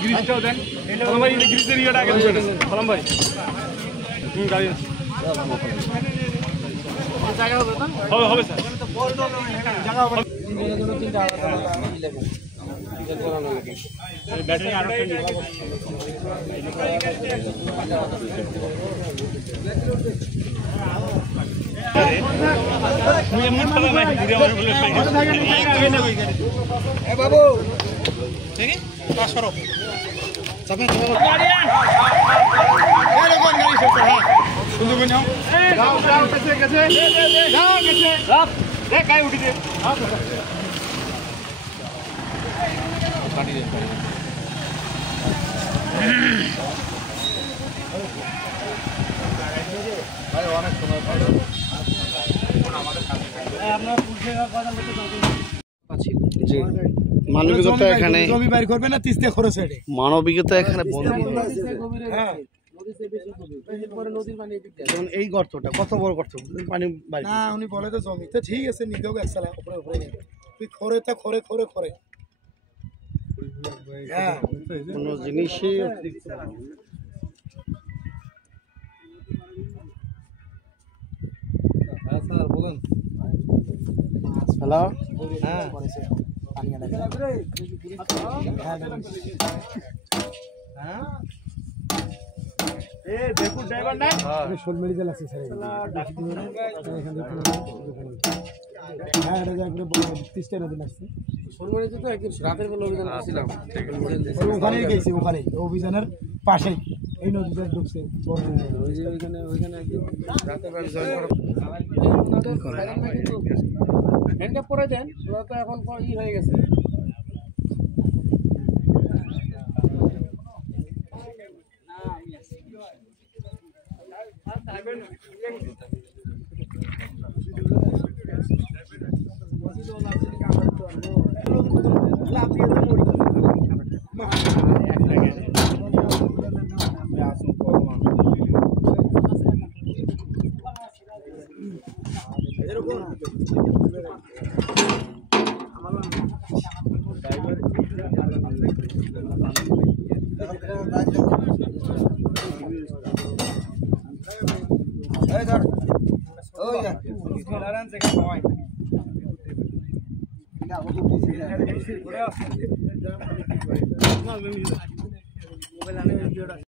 গ্রিসটাও দেন কলম ভাই, গ্রিসের ইয়েটা আগে দেবেন কলম ভাই। গাড়ি আছে, জায়গা হবে তো? হবে হবে স্যার, জায়গা হবে। ব্যাটারি আরো বাবু ঠিক পাস করো গাড়ি সুন্দর করে নাও যাও গেছে গেছে যাও গেছে দে কাই উঠি দে কাটি দে ভাই অনেক সময় পাবে আমাদের কাছে আপনারা পুলিশে কথা বলতে পাচ্ছি জি মানবিকতা এখানে জমি বাইর করবে না তিস্তে খরচ এড়ে মানবিকতা এখানে বন্ধ হ্যাঁ এই গর্তটা কত বড় গর্ত পানি বাইরে না উনি বলে তো জমি তো ঠিক আছে নিদেও একসালা উপরে উপরে তুই খরে তা খরে খরে খরে হ্যাঁ কোন জিনিসই স্যার বলুন হ্যালো হ্যাঁ পানি আনা হ্যাঁ এ দেখো ড্রাইভার না শোল মেডিকেল আছে স্যার হ্যাঁ এটা একবারে 30 টা দিন আছে শোল মেডিকেল তো একদিন রাতের বেলা অভিযান করছিলাম ওখানে গেছি ওখানে অভিযানের পাশেই এই নদীতে ঢুকছে ওই যে ওইখানে একদিন রাতের বেলা জয়েন করা হ্যান্ডকাপ করে দেন ওরা তো এখন ই হয়ে গেছে মোবাইল